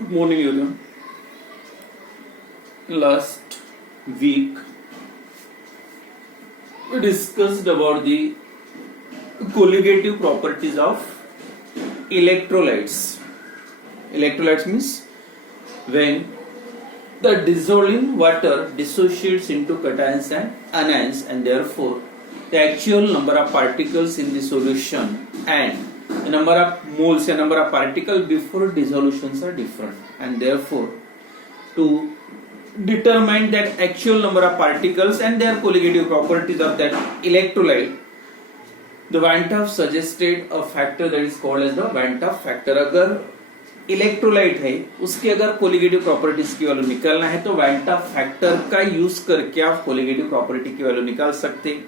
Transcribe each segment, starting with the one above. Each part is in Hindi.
Good morning, everyone. Last week we discussed about the colligative properties of electrolytes. Electrolytes means when the dissolving water dissociates into cations and anions, and therefore the actual number of particles in the solution and the number of moles and number of particles before dissolutions are different, and therefore to determine that actual number of particles and their colligative properties of that electrolyte, the Van 't Hoff suggested a factor that is called as the Van 't Hoff factor. अगर इलेक्ट्रोलाइट है उसके अगर कोलिगेटिव प्रॉपर्टीज की वैल्यू निकालना है तो वैन 't Hoff फैक्टर का यूज करके आप कोलिगेटिव प्रॉपर्टी की वैल्यू निकाल सकते।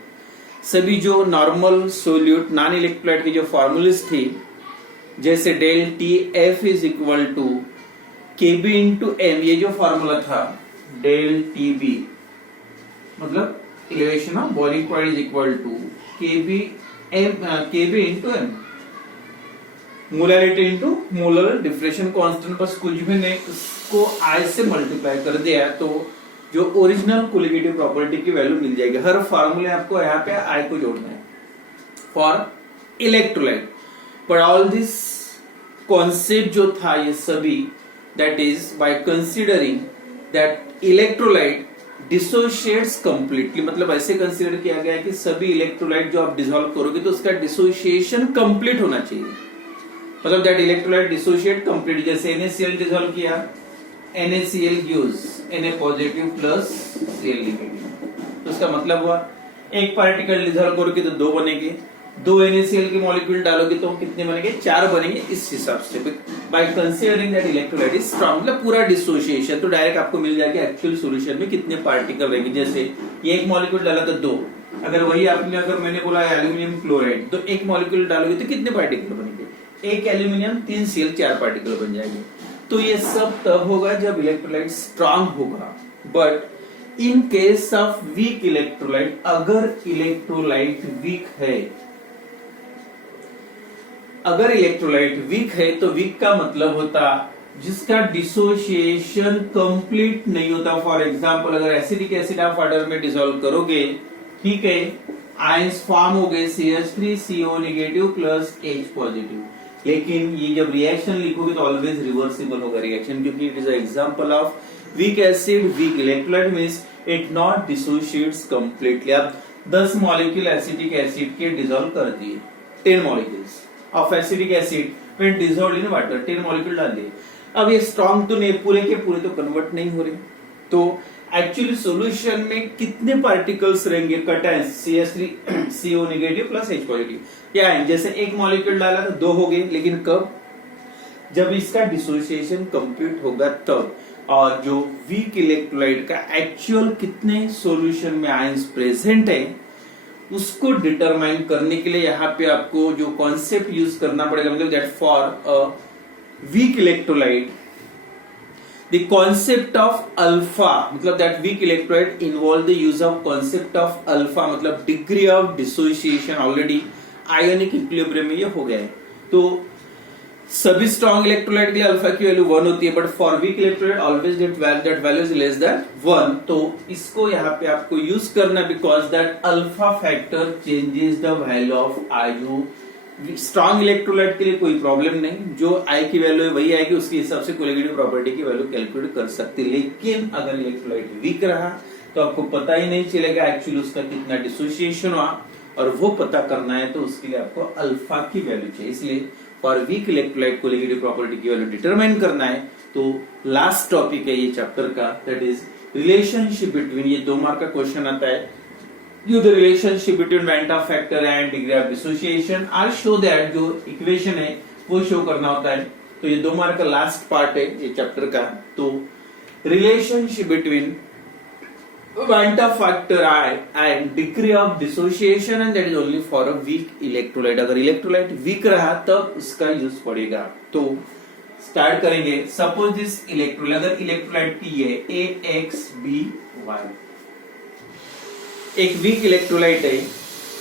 सभी जो नॉर्मल सोल्यूट नॉन इलेक्ट्रोलाइट की जो फॉर्मूलाज थी, जैसे del T F is equal to K B into M, ये जो फॉर्मूला था डेल टी बी मतलब elevation of boiling point is equal to K B into M, molarity into molar depression constant, बस कुछ भी नहीं, उसको आई से मल्टीप्लाई कर दिया तो जो ओरिजिनल कोलिगेटिव प्रॉपर्टी की वैल्यू मिल जाएगी। हर फार्मूले आपको यहाँ पे आई को जोड़ना है for electrolyte. But all this concept जो था ये सभी, that is by considering that electrolyte dissociates completely, मतलब ऐसे कंसीडर किया गया है कि सभी इलेक्ट्रोलाइट जो आप डिसॉल्व करोगे तो उसका डिसोसिएशन कंप्लीट होना चाहिए, मतलब दैट इलेक्ट्रोलाइट डिसोशिएट कंप्लीट। जैसे NaCl डिसॉल्व किया, NaCl gives Na positive plus Cl negative, तो उसका मतलब हुआ एक पार्टिकल डिसॉल्व करोगे तो दो बनेंगे, दो NaCl के मॉलिक्यूल डालोगे तो कितने बनेंगे, चार बनेंगे। इस हिसाब से by considering that electrolyte is strong, मतलब पूरा डिसोसिएशन, तो डायरेक्ट आपको मिल जाएगा एक्चुअल सॉल्यूशन में कितने पार्टिकल रहेंगे। जैसे ये एक मॉलिक्यूल डाला तो दो, अगर वही आपने अगर मैंने बोला एल्यूमिनियम क्लोराइड तो एक मॉलिक्यूल डालोगे तो कितने पार्टिकल बनेंगे, एक एल्यूमिनियम 3 Cl 4 पार्टिकल बन जाएंगे। तो ये सब तब होगा जब इलेक्ट्रोलाइट स्ट्रांग होगा। But in case of weak electrolyte, अगर इलेक्ट्रोलाइट वीक है, अगर इलेक्ट्रोलाइट वीक है तो वीक का मतलब होता जिसका डिसोसिएशन कंप्लीट नहीं होता। फॉर एग्जांपल अगर एसिडिक एसिड आप वाटर में डिसॉल्व करोगे, ठीक है, आयंस फॉर्म हो गए CH3CO negative plus H positive, लेकिन ये जब रिएक्शन लिखोगे तो ऑलवेज रिवर्सिबल होगा रिएक्शन, क्योंकि it is a example of weak acid weak electrolyte, means it not dissociates completely. अब 10 मॉलिक्यूल एसिटिक एसिड के डिसॉल्व कर दिए, 10 molecules of acidic acid when dissolved in water, 10 molecule डाल दिए। अब ये स्ट्रॉन्ग तो नहीं, पूरे के पूरे तो कन्वर्ट नहीं हो रहे, तो एक्चुअली सॉल्यूशन में कितने पार्टिकल्स रहेंगे, cations CH3CO negative plus H positive, क्या है, जैसे एक मॉलिक्यूल डाला तो दो हो गए, लेकिन कब, जब इसका डिसोसिएशन कंप्लीट होगा तब। और जो वीक इलेक्ट्रोलाइट का एक्चुअल कितने सॉल्यूशन में आयंस प्रेजेंट है उसको डिटरमाइन करने के लिए यहाँ पे आपको जो कॉन्सेप्ट यूज करना पड़ेगा, मतलब that for a weak electrolyte the concept of alpha, मतलब that weak electrolyte involve the use of concept of alpha, मतलब degree of dissociation already ionic equilibrium में ये हो गया है। तो सभी स्ट्रॉन्ग इलेक्ट्रोलाइट के लिए अल्फा की वैल्यू 1 होती है, but for weak electrolyte always that value is less than 1। तो इसको यहाँ पे आपको यूज करना, because that alpha factor changes the value of आयु। स्ट्रॉन्ग इलेक्ट्रोलाइट के लिए कोई प्रॉब्लम नहीं, जो आई की वैल्यू है वही आएगी, उसके हिसाब से कोलिगेटिव प्रॉपर्टी की वैल्यू कैलकुलेट कर सकते। लेकिन अगर इलेक्ट्रोलाइट वीक रहा तो आपको पता ही नहीं चलेगा एक्चुअली उसका कितना डिसोसिएशन हुआ, और वो पता करना है तो उसके लिए आपको अल्फा की वैल्यू चाहिए। इसलिए for weak electrolyte colligative property की वैल्यू डिटरमाइन करना है तो लास्ट टॉपिक है ये चैप्टर का, दैट इज रिलेशनशिप बिटवीन, ये 2 मार्क का क्वेश्चन आता है, you the relationship between Van 't Hoff factor and degree of dissociation are show that, जो इक्वेशन है वो शो करना होता है। तो ये 2 मार्क का लास्ट पार्ट है ये चैप्टर का। तो relationship between Van 't Hoff factor and degree of dissociation, and that is only for a weak electrolyte। अगर इलेक्ट्रोलाइट वीक रहा तब उसका यूज पड़ेगा। तो स्टार्ट करेंगे। सपोज दिस इलेक्ट्रोलाइट, अगर इलेक्ट्रोलाइट की ये AXBY एक वीक इलेक्ट्रोलाइट है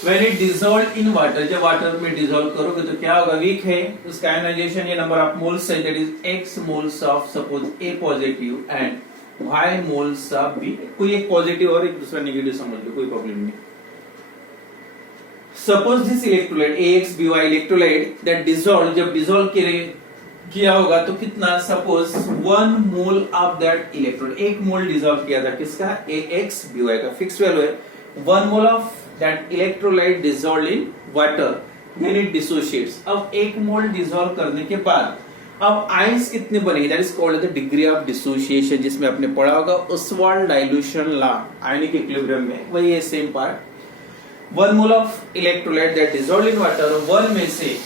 When it dissolved in water, जब वाटर में डिसॉल्व करोगे तो क्या होगा, वीक है, उसका आयनाइजेशन ये नंबर ऑफ मोल्स है, that is x moles of suppose A positive and y moles of B, कोई एक पॉजिटिव और एक दूसरा नेगेटिव समझ लो, कोई प्रॉब्लम नहीं। Suppose this electrolyte AXBY electrolyte that dissolve, जब डिसॉल्व किया होगा तो कितना, suppose 1 mole of that electrolyte, 1 mole dissolve किया था किसका, AXBY का, फिक्स वैल्यू है 1 mole of that electrolyte dissolve in water when it dissociates. अब 1 मोल डिसॉल्व करने के बाद अब आयंस कितने बनेंगे, that is called the degree of dissociation, जिसमें आपने पढ़ा होगा Ostwald dilution law ionic equilibrium में, वही है same part. 1 mole of electrolyte that dissolve in water, 1 में से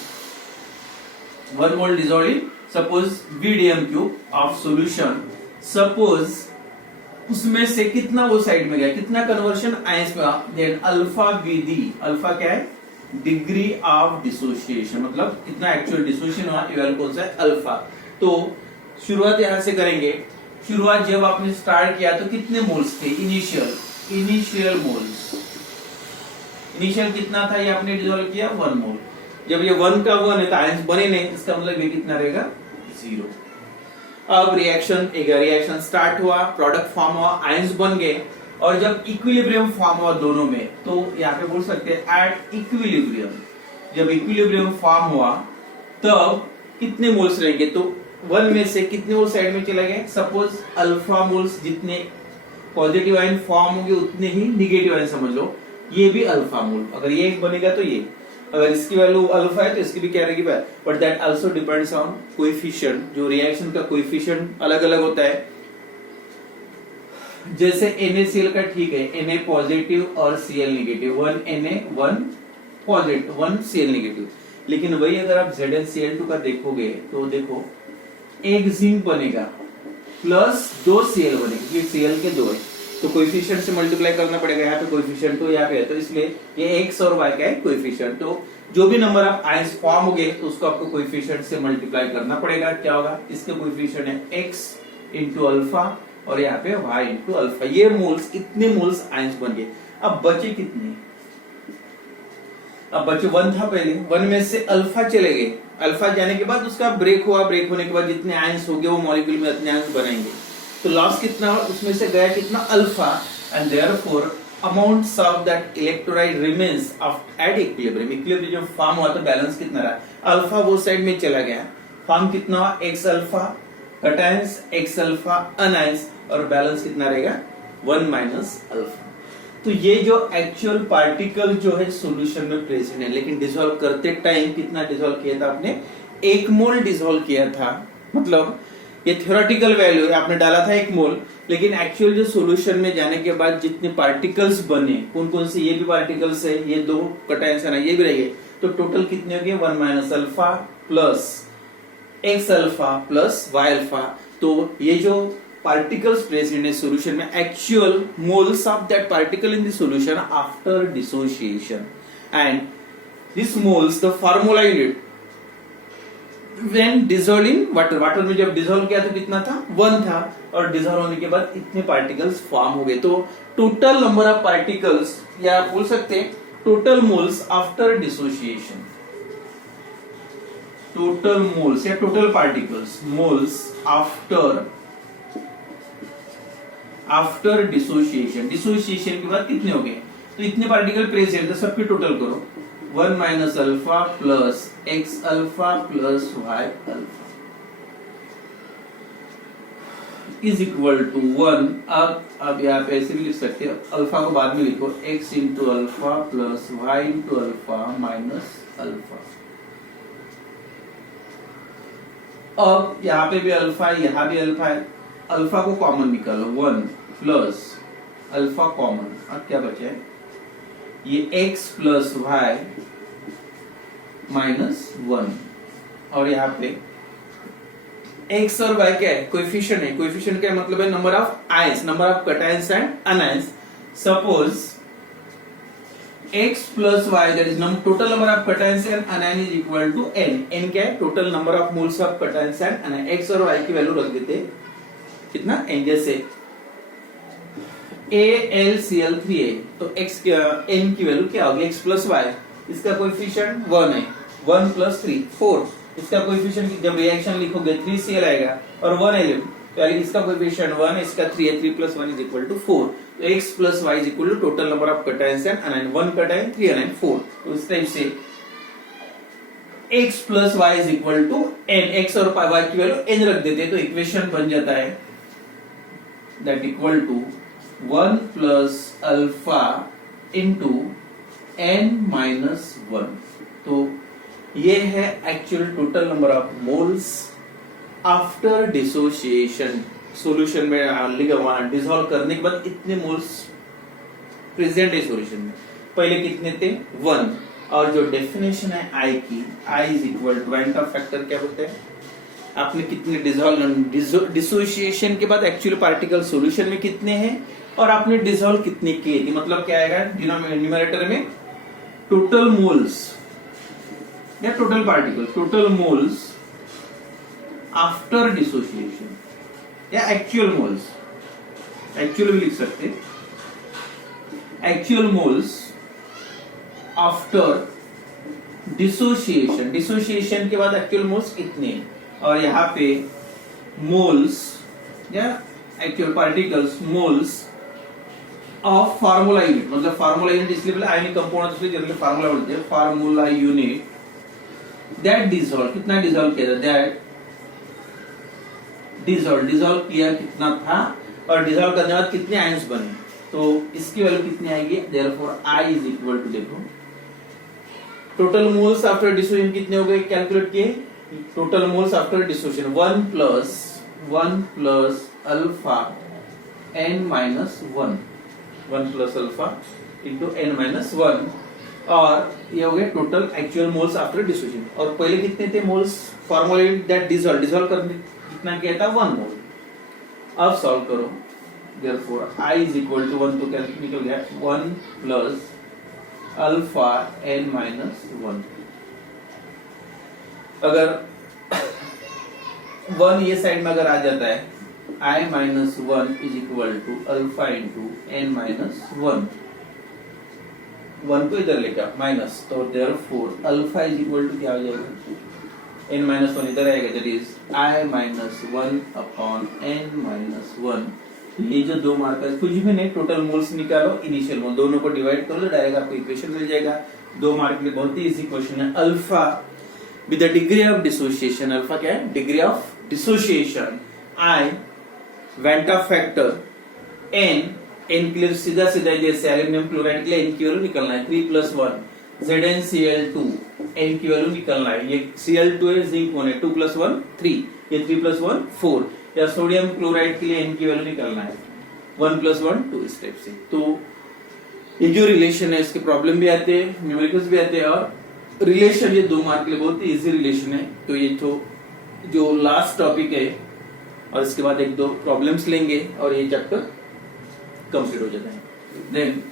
1 mole dissolve in suppose VDM cube of solution, suppose उसमें से कितना वो साइड में गया, कितना कन्वर्शन आयंस में, देन अल्फा VD, अल्फा क्या है, डिग्री ऑफ डिसोसिएशन, मतलब कितना एक्चुअल डिसोसिएशन हुआ, वैल्यू कौन सा है, अल्फा। तो शुरुआत यहां से करेंगे, शुरुआत जब आपने स्टार्ट किया तो कितने मोल्स थे, इनिशियल मोल्स, इनिशियल कितना था, ये आपने डिसॉल्व किया 1 मोल, जब ये 1 का 1 है तो आयंस बने नहीं, इसका मतलब ये कितना रहेगा, 0। अब रिएक्शन स्टार्ट हुआ, प्रोडक्ट फॉर्म हुआ, आयंस बन गए, और जब इक्विलिब्रियम फॉर्म हुआ दोनों में, तो यहाँ पे बोल सकते हैं एट इक्विलिब्रियम, जब इक्विलिब्रियम फॉर्म हुआ तब कितने मोल्स रहेंगे, तो 1 में से कितने मोल्स साइड में चले गए, सपोज अल्फा मोल्स, जितने पॉजिटिव आयन फॉर्म होंगे उतने ही निगेटिव आयन समझ लो, ये भी अल्फा मोल, अगर ये एक बनेगा तो ये, अगर इसकी वैल्यू अल्फा है तो इसकी भी क्या रहेगी, but that also depends on coefficient, जो रिएक्शन का कोएफिशिएंट अलग अलग होता है, जैसे NaCl का ठीक है, Na पॉजिटिव और Cl negative, 1 Na 1 positive 1 Cl negative, लेकिन वही अगर आप ZnCl2 का देखोगे तो देखो एक जिंक बनेगा प्लस 2 Cl बनेगा, क्योंकि Cl के 2 है तो कोएफिशिएंट से मल्टीप्लाई करना पड़ेगा, यहाँ पे कोएफिशिएंट तो यहाँ पे है, तो इसलिए ये x और y का है कोएफिशिएंट, तो जो भी नंबर ऑफ आयंस फॉर्म होंगे तो उसको आपको कोएफिशिएंट से मल्टीप्लाई करना पड़ेगा, क्या होगा, इसके कोएफिशिएंट है x इंटू अल्फा और यहाँ पे y इंटू अल्फा, ये मोल्स, इतने मोल्स आयंस बन गए। अब बचे कितने, अब बचे 1 था पहले, 1 में से अल्फा चले गए, अल्फा जाने के बाद उसका ब्रेक हुआ, ब्रेक होने के बाद जितने आयंस हो गए वो मॉलिक्यूल में उतने आयंस बनेंगे, तो लॉस कितना, उसमें से गया कितना, alpha, and therefore amounts of that electrolyte remains at equilibrium, equilibrium जब फॉर्म हुआ तो बैलेंस कितना रहा, अल्फा वो साइड में चला गया, फॉर्म कितना हुआ, x alpha cations, x alpha anions, और बैलेंस कितना रहेगा, 1 माइनस अल्फा। तो ये जो एक्चुअल पार्टिकल जो है सॉल्यूशन में प्रेजेंट है, लेकिन डिसॉल्व करते टाइम कितना डिसॉल्व किया था आपने, 1 मोल डिसॉल्व किया था, मतलब ये थ्योरेटिकल वैल्यू है, आपने डाला था 1 मोल, लेकिन एक्चुअल जो सॉल्यूशन में जाने के बाद जितने पार्टिकल्स बने, कौन कौन से, ये भी पार्टिकल्स है, ये 2 कैटायंस है ना, ये भी रहेंगे, तो टोटल कितने हो गए, 1 minus alpha plus x alpha plus y alpha. तो ये जो particles present in solution में actual moles of that particle in the solution after dissociation, and this moles the formula in it when dissolved in water, water में जब dissolve किया तो कितना था, 1 था, और dissolve होने के बाद इतने particles form हो गए, तो total number of particles या बोल सकते हैं total moles after dissociation, total moles या total particles moles after dissociation, dissociation के बाद कितने हो गए, तो इतने पार्टिकल प्रेजेंट है, सबकी टोटल करो, 1 minus alpha plus x alpha plus y alpha is equal to 1। अब यहाँ पे ऐसे भी लिख सकते हो, अल्फा को बाद में लिखो, x into alpha plus y into alpha minus alpha. अब यहाँ पे भी अल्फा है, यहाँ भी अल्फा है, अल्फा को कॉमन निकालो, 1 प्लस अल्फा कॉमन, अब क्या बचा है, ये x प्लस वाई माइनस 1, और यहाँ पे x और y क्या है, कोएफिशिएंट है, कोएफिशिएंट का मतलब है number of ions, number of cations and anions. Suppose x plus y that is total number of cations and anion is equal to n, n क्या है, total number of moles of cations and anion, x और y की वैल्यू रख देते कितना, n, जैसे AlCl3a, तो x n की वैल्यू क्या होगी? x प्लस वाई, इसका कोएफिशिएंट 1 है, 1 प्लस 3 4, इसका कोएफिशिएंट जब रिएक्शन लिखोगे 3Cl आएगा और 1 L, तो इसका कोएफिशिएंट 1, इसका 3 है, 3 प्लस 1 इज इक्वल टू 4, तो x plus y is equal to total number of cations and anion, 1 cation 3 anion 4, तो इस टाइप से x plus y is equal to n, x और y की वैल्यू n रख देते हैं, तो इक्वेशन बन जाता है that equal to 1 plus alpha into n minus 1, तो ये है actual total number of moles after dissociation. Solution में डिसॉल्व करने के बाद इतने मोल्स प्रेजेंट है सॉल्यूशन में, पहले कितने थे? 1, और जो डेफिनेशन है I की, I is equal to van't Hoff factor क्या बोलते हैं? आपने कितने डिसोसिएशन के बाद एक्चुअल पार्टिकल सॉल्यूशन में कितने हैं और आपने डिसॉल्व कितने किए थे, मतलब क्या आएगा न्यूमरेटर में? टोटल मोल्स या total particle, total moles after dissociation या एक्चुअल मोल्स, एक्चुअल भी लिख सकते, actual moles after dissociation, dissociation के बाद एक्चुअल मोल्स कितने, और यहाँ पे मोल्स या actual particles moles of formula unit, मतलब फार्मूला यूनिट इसलिए बोले आयनिक कंपाउंड, इसलिए जनरली फार्मूला बोलते हैं, फार्मूला यूनिट दैट डिसॉल्व, कितना डिसॉल्व किया था? दैट डिसॉल्व किया कितना था, और डिसॉल्व करने के बाद कितने आयंस बने, तो इसकी वैल्यू कितनी आएगी? Therefore I is equal to, देखो टोटल मोल्स आफ्टर डिसोसिएशन कितने हो गए कैलकुलेट किए, total moles after dissociation 1 plus alpha n minus 1, 1 plus alpha into n minus 1, और ये हो गए total actual moles after dissociation, और पहले कितने थे मोल्स? फार्मूला दैट डिसॉल्व करने कितना किया था? 1 मोल। अब सॉल्व करो, therefore I is equal to 1, तो क्या निकल गया? 1 प्लस अल्फा n माइनस 1, अगर 1 ये साइड में अगर आ जाता है, I minus 1 is equal to alpha into n minus 1, 1 को इधर लेकर माइनस, तो therefore alpha is equal to क्या हो जाएगा? n माइनस 1 इधर आएगा, that is I minus 1 upon n minus 1, ये जो दो मार्कर कुछ भी नहीं, टोटल मोल्स निकालो, इनिशियल मोल, दोनों को डिवाइड कर लो, डायरेक्ट आपको इक्वेशन मिल जाएगा। 2 मार्क के लिए बहुत ही इजी क्वेश्चन है। Alpha with the degree of dissociation, alpha क्या है? Degree of dissociation, I Vanta factor n, n के लिए सीधा सीधा जैसे एल्यूमिनियम क्लोराइड के लिए n की वैल्यू निकलना है 3 प्लस 1, ZnCl2 n की वैल्यू निकलना है, ये Cl2 है, जिंक 1 है, 2 प्लस 1 3, ये 3 प्लस 1 4, या सोडियम क्लोराइड के लिए n की वैल्यू निकालना है 1 प्लस 1 2, इस टाइप से। तो ये जो रिलेशन है इसके प्रॉब्लम भी आते हैं, न्यूमेरिकल्स भी आते हैं, और रिलेशन ये 2 मार्क के लिए बहुत ही इजी रिलेशन है। तो ये तो जो लास्ट टॉपिक है, और इसके बाद 1-2 प्रॉब्लम्स लेंगे और ये चैप्टर कंप्लीट हो जाता है। देन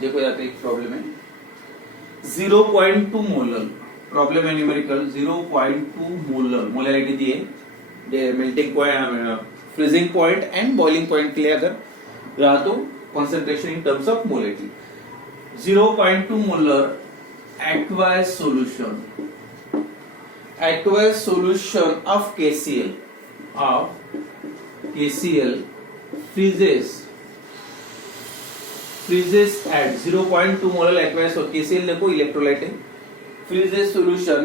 देखो यहाँ पे एक प्रॉब्लम है 0.2 मोलर, प्रॉब्लम है न्यूमेरिकल 0.2 मोलर, मोलरिटी दी है, melting point, freezing point and boiling point के लिए अगर रहा तो concentration in terms of molarity. 0.2 molar aqueous solution of KCl freezes at 0.2 molar aqueous, KCl देखो इलेक्ट्रोलाइट है, freezes solution,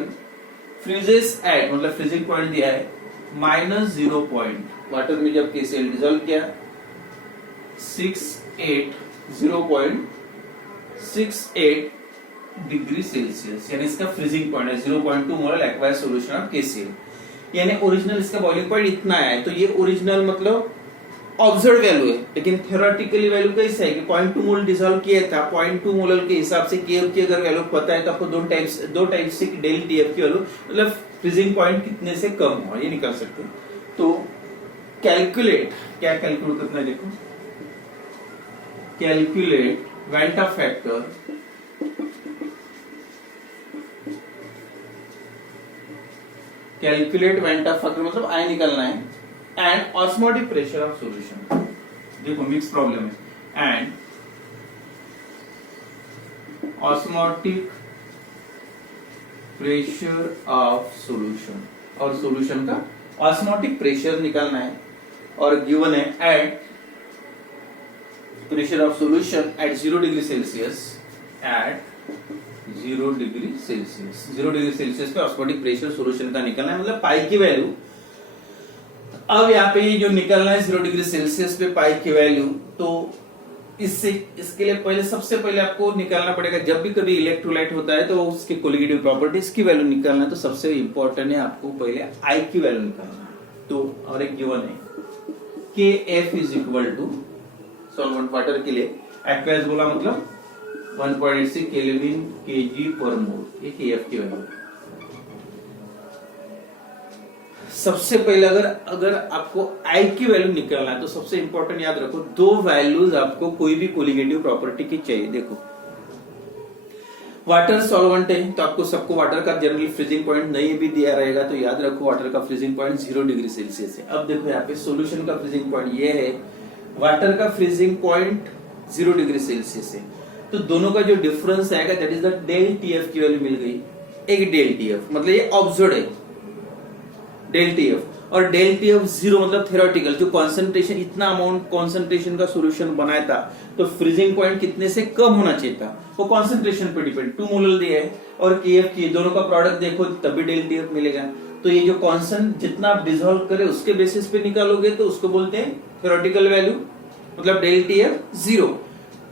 freezes at मतलब फ्रीजिंग पॉइंट दिया है -0 पॉइंट, वाटर में जब KCl डिसॉल्व किया 0.68 डिग्री सेल्सियस, यानी इसका फ्रीजिंग पॉइंट है 0.2 molar aqueous solution of KCl, यानी ओरिजिनल इसका बॉइलिंग पॉइंट इतना है। तो ये ओरिजिनल मतलब ऑब्जर्व वैल्यू है, लेकिन थ्योरेटिकली वैल्यू कैसे है कि 0.2 मोल डिसॉल्व किया था, 0.2 मोलर के हिसाब से KF की अगर वैल्यू पता है तो आपको दो टाइप से डेल TF की वैल्यू मतलब फ्रीजिंग पॉइंट कितने से कम हो ये निकाल सकते हैं। तो कैलकुलेट, क्या कैलकुलेट करना है देखो, calculate van't factor calculate van't Hoff factor मतलब आई निकालना है, and osmotic pressure of solution, देखो मिक्स प्रॉब्लम है, and osmotic pressure of solution, और सॉल्यूशन का ऑस्मोटिक प्रेशर निकालना है, और गिवन है at pressure of solution at 0 degree Celsius, at 0 degree Celsius, 0 degree Celsius पे ऑस्मोटिक प्रेशर सॉल्यूशन का निकालना है, मतलब पाई की वैल्यू। अब यहाँ पे जो निकालना है 0 डिग्री सेल्सियस पे पाई की वैल्यू, तो इसके लिए पहले सबसे पहले आपको निकालना पड़ेगा, जब भी कभी इलेक्ट्रोलाइट होता है तो उसके कोलिगेटिव प्रॉपर्टीज की वैल्यू निकालना है, तो सबसे इंपॉर्टेंट है आपको पहले आई की वैल्यू निकालना है। तो और एक गिवन है K f is equal to solvent water के लिए एक्वास बोला मतलब 1.86 केल्विन केजी पर मोल, ये के एफ की वैल्यू। सबसे पहले अगर आपको आई की वैल्यू निकालना है तो सबसे इंपॉर्टेंट याद रखो, दो वैल्यूज आपको कोई भी कोलिगेटिव प्रॉपर्टी की चाहिए। देखो वाटर सॉल्वेंट है तो आपको सबको वाटर का जनरली फ्रीजिंग पॉइंट नहीं भी दिया रहेगा, तो याद रखो वाटर का फ्रीजिंग पॉइंट 0 डिग्री सेल्सियस है। अब देखो यहाँ पे सॉल्यूशन का फ्रीजिंग पॉइंट ये है, वाटर का फ्रीजिंग पॉइंट 0 डिग्री सेल्सियस है, तो दोनों का जो डिफरेंस आएगा that is the del T f की वैल्यू मिल गई, एक डेल टीएफ मतलब ये ऑब्जर्व्ड है डेल टीएफ, और डेल टीएफ 0 मतलब थ्योरेटिकल, जो कॉन्सेंट्रेशन इतना अमाउंट कॉन्सेंट्रेशन का सॉल्यूशन बनाया था तो फ्रीजिंग पॉइंट कितने से कम होना चाहिए था, वो कॉन्सेंट्रेशन पे डिपेंड, 2 मोलर दिया है और केएफ की, दोनों का प्रोडक्ट देखो तभी डेल टीएफ मिलेगा। तो ये जो कॉन्सेंट जितना आप डिसॉल्व करे उसके बेसिस पे निकालोगे तो उसको बोलते हैं थ्योरेटिकल वैल्यू, मतलब डेल टीएफ 0,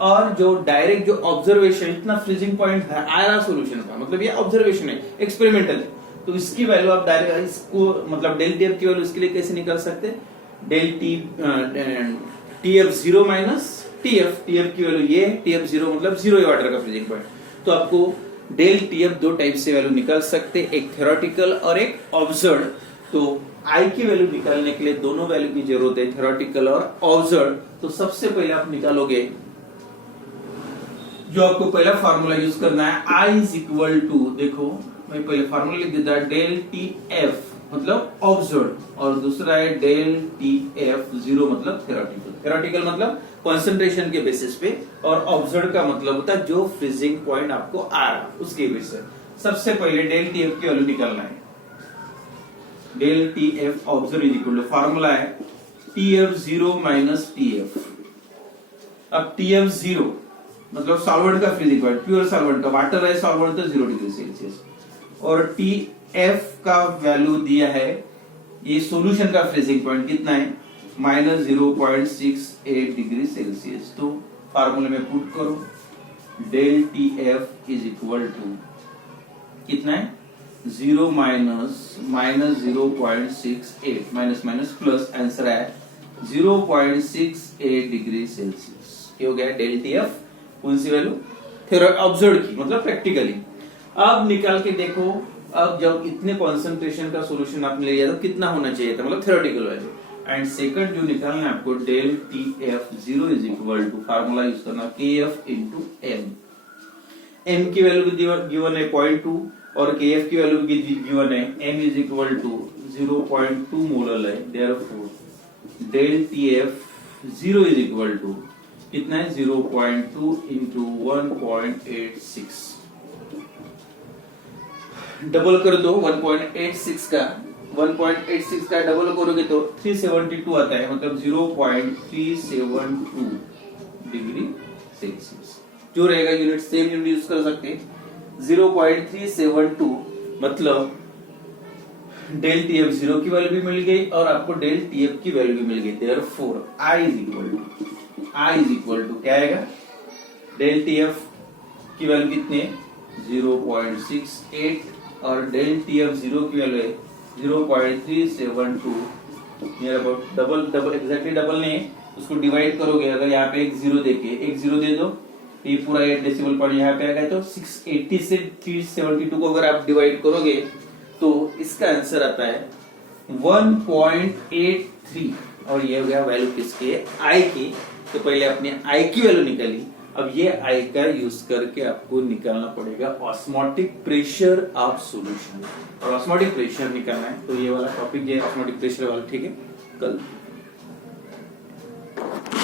और जो डायरेक्ट जो ऑब्जर्वेशन इतना फ्रीजिंग पॉइंट आ रहा सॉल्यूशन का, मतलब ये ऑब्जर्वेशन है एक्सपेरिमेंटल है, तो इसकी वैल्यू आप डायरेक्ट इसको मतलब डेल टीएफ की वैल्यू इसके लिए कैसे निकाल सकते हैं, डेल टीएफ 0 माइनस टीएफ की वैल्यू ये टीएफ 0 मतलब 0 है वाटर का फ्रीजिंग पॉइंट, तो आपको डेल टीएफ दो टाइप से वैल्यू निकाल सकते हैं, एक थ्योरेटिकल और एक ऑब्जर्व्ड। तो आई की वैल्यू निकालने के लिए दोनों वैल्यू की जरूरत है, थ्योरेटिकल और ऑब्जर्व्ड। तो सबसे पहले आप निकालोगे, जो आपको पहला फार्मूला यूज करना है, आई इज इक्वल टू, देखो मैं पहले फार्मूला लिख देता है, डेल टी एफ मतलब ऑब्जर्व्ड, और दूसरा है डेल टी एफ 0 मतलब थ्योरेटिकल मतलब कंसंट्रेशन के बेसिस पे, और ऑब्जर्व्ड का मतलब होता है जो फ्रीजिंग पॉइंट आपको आ रहा है उसके बेसिस। सबसे पहले डेल टी एफ की वैल्यू निकालना है, del T F observe is equal to, formula है T F 0 minus T F. अब टी एफ 0 मतलब सॉल्वेंट का फ्रीजिंग पॉइंट, प्योर सॉल्वेंट का, वाटर है सॉल्वेंट तो 0 डिग्री सेल्सियस, और टी एफ का वैल्यू दिया है, ये सॉल्यूशन का फ्रीजिंग पॉइंट कितना है माइनस 0.68 डिग्री सेल्सियस। तो फार्मूले में पुट करो, del T F is equal to कितना है 0 माइनस 0.68 माइनस प्लस, आंसर है 0.68 डिग्री सेल्सियस। ये हो गया डेल टी एफ, कौन सी वैल्यू ऑब्जर्व की मतलब प्रैक्टिकली। अब निकाल के देखो, अब जब इतने कॉन्सेंट्रेशन का सॉल्यूशन आपने लिया तो कितना होना चाहिए था, मतलब थ्योरेटिकल वैल्यू। एंड सेकंड जो निकालना है आपको, del T F 0 is equal to, formula use करना K F into M. M की वैल्यू गिवन है 0.2 और के एफ की वैल्यू गिवन है, M is equal to 0.2 molar है, therefore del T F 0 is equal to कितना है 0.2 इंटू 1.86, डबल कर दो 1.86 का डबल करोगे तो 372 आता है, मतलब 0.372 डिग्री सेल्सियस। जो रहेगा यूनिट सेम यूनिट यूज कर सकते हैं, 0.372 मतलब डेल टी एफ 0 की वैल्यू भी मिल गई और आपको डेल टी एफ की वैल्यू भी मिल गई। Therefore I is equal to क्या आएगा, डेल टी एफ की वैल्यू कितनी है 0.68 और डेल टी एफ 0 की वैल्यू है 0.372, near about double exactly double नहीं है, उसको डिवाइड करोगे, अगर यहाँ पे एक जीरो एक जीरो दे दो, ये पूरा 8 डेसिमल पॉइंट यहाँ पे आ गया, तो 680 से 372 को अगर आप डिवाइड करोगे तो इसका आंसर आता है 1.83, और ये हो गया वैल्यू किसके, आई की। तो पहले अपने आई की वैल्यू निकाली, अब ये आई का यूज करके आपको निकालना पड़ेगा ऑस्मोटिक प्रेशर ऑफ सॉल्यूशन, और ऑस्मोटिक प्रेशर निकालना है तो ये वाला टॉपिक, ये ऑस्मोटिक प्रेशर वाला, ठीक है, कल